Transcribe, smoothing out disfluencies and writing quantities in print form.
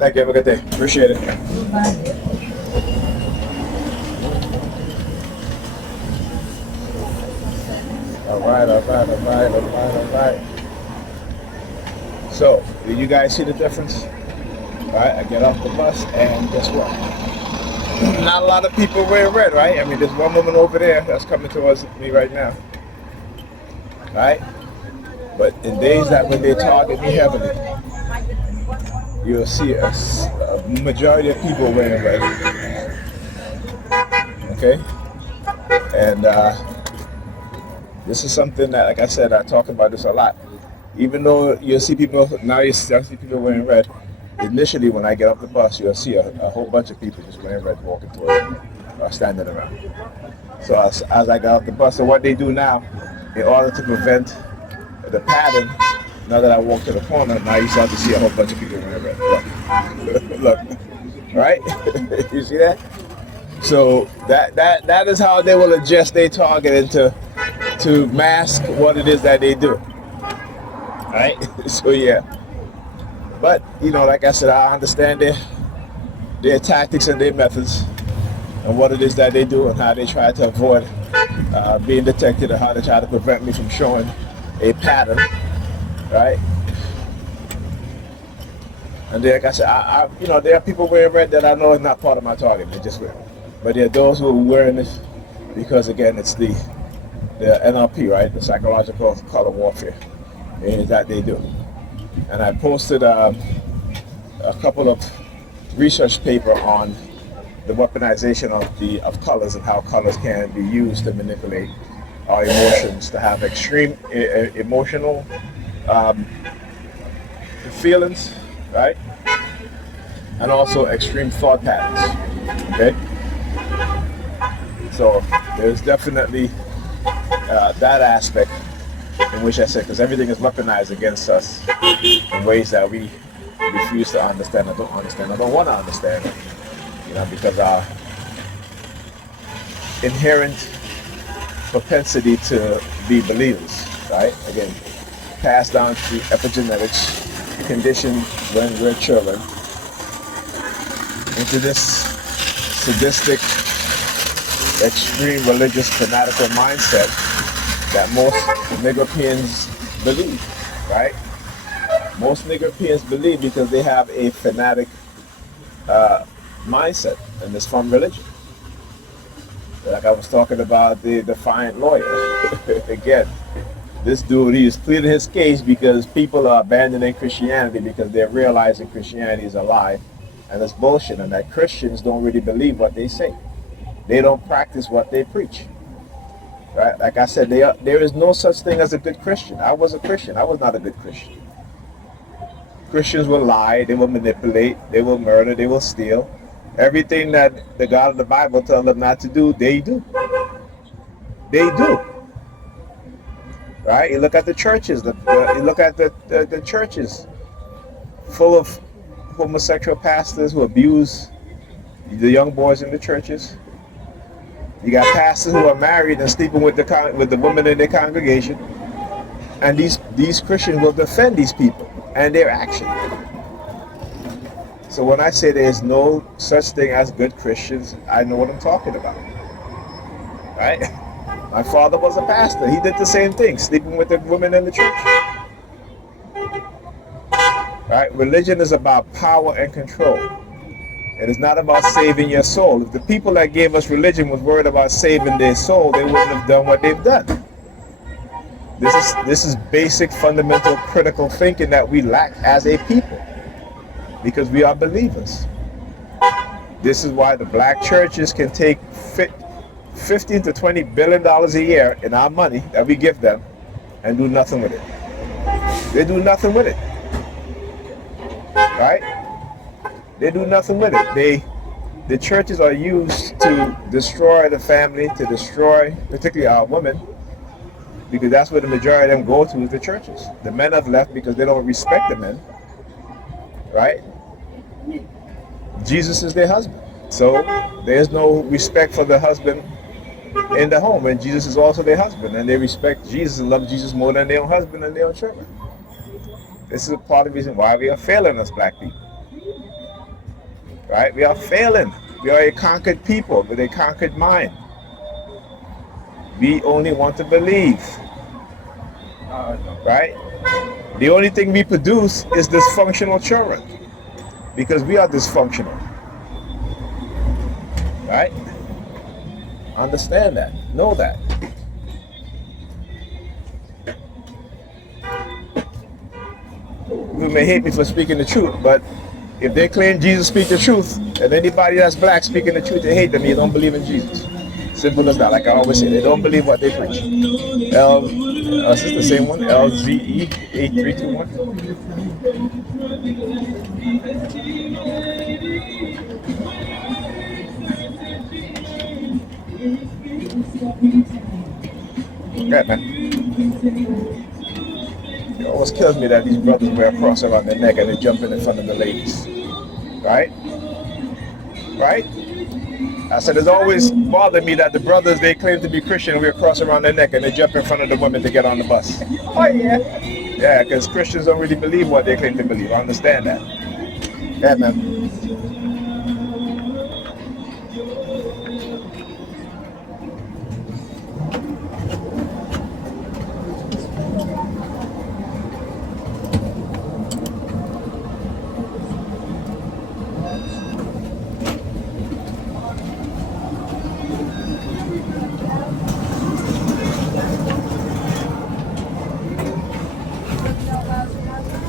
Thank you. Have a good day. Appreciate it. All right, all right, all right, all right, all right. So, do you guys see the difference? All right, I get off the bus, and guess what? Not a lot of people wear red, right? I mean, there's one woman over there that's coming towards me right now, right? But in days that when they target me heavily, you'll see a majority of people wearing red, okay? And this is something that, like I said, I talk about this a lot. Even though you'll see people, now you see people wearing red, initially when I get off the bus, you'll see a whole bunch of people just wearing red walking towards me or standing around. So as I got off the bus, so what they do now, in order to prevent the pattern, now that I walk to the corner, now you start to see a whole bunch of people wearing red. Look, look, right? You see that? So that is how they will adjust their targeting to mask what it is that they do. Right? So yeah. But you know, like I said, I understand their tactics and their methods and what it is that they do and how they try to avoid being detected, or how they try to prevent me from showing a pattern, right? And then, like I said, you know, there are people wearing red that I know is not part of my target. They just wear it. But there are those who are wearing this because, again, it's the NLP, right? The psychological color warfare, is that they do. And I posted a couple of research paper on the weaponization of colors and how colors can be used to manipulate our emotions, to have extreme emotional feelings, right? And also extreme thought patterns, okay? So there's definitely that aspect in which I said, because everything is weaponized against us in ways that we refuse to understand, or don't understand, or don't want to understand, you know, because our inherent propensity to be believers, right? Again, passed down through epigenetics, conditioned when we're children, into this sadistic, extreme religious fanatical mindset that most Negropeans believe, right? Most Negropeans believe because they have a fanatic mindset, and it's from religion. Like I was talking about the defiant lawyer. Again, this dude, he is pleading his case because people are abandoning Christianity because they're realizing Christianity is a lie and it's bullshit, and that Christians don't really believe what they say. They don't practice what they preach. Right? Like I said, there is no such thing as a good Christian. I was a Christian. I was not a good Christian. Christians will lie, they will manipulate, they will murder, they will steal. Everything that the God of the Bible tells them not to do, they do. They do. Right? You look at the churches. You look at the churches full of homosexual pastors who abuse the young boys in the churches. You got pastors who are married and sleeping with the women in their congregation, and these Christians will defend these people and their action. So when I say there's no such thing as good Christians, I know what I'm talking about. Right? My father was a pastor. He did the same thing, sleeping with the women in the church. Right? Religion is about power and control. It is not about saving your soul. If the people that gave us religion was worried about saving their soul, they wouldn't have done what they've done. This is basic, fundamental, critical thinking that we lack as a people, because we are believers. This is why the black churches can take $15 to $20 billion a year in our money that we give them and do nothing with it. They do nothing with it. Right? They do nothing with it. The churches are used to destroy the family, to destroy particularly our women, because that's where the majority of them go to, is the churches. The men have left because they don't respect the men. Right? Jesus is their husband. So there's no respect for the husband in the home, and Jesus is also their husband, and they respect Jesus and love Jesus more than their own husband and their own children. This is a part of the reason why we are failing as black people. Right? We are failing. We are a conquered people with a conquered mind. We only want to believe. Right? The only thing we produce is dysfunctional children because we are dysfunctional. Right? Understand that. Know that. You may hate me for speaking the truth, but if they claim Jesus speak the truth, and anybody that's black speaking the truth, they hate them. You don't believe in Jesus. Simple as that. Like I always say, they don't believe what they preach. Is this the same one? LZE 8321. Yeah, man. It always kills me that these brothers wear a cross around their neck and they jump in front of the ladies. Right? Right? I said it's always bothered me that the brothers, they claim to be Christian, wear a cross around their neck and they jump in front of the women to get on the bus. Oh yeah. Yeah, because Christians don't really believe what they claim to believe. I understand that. Yeah, man.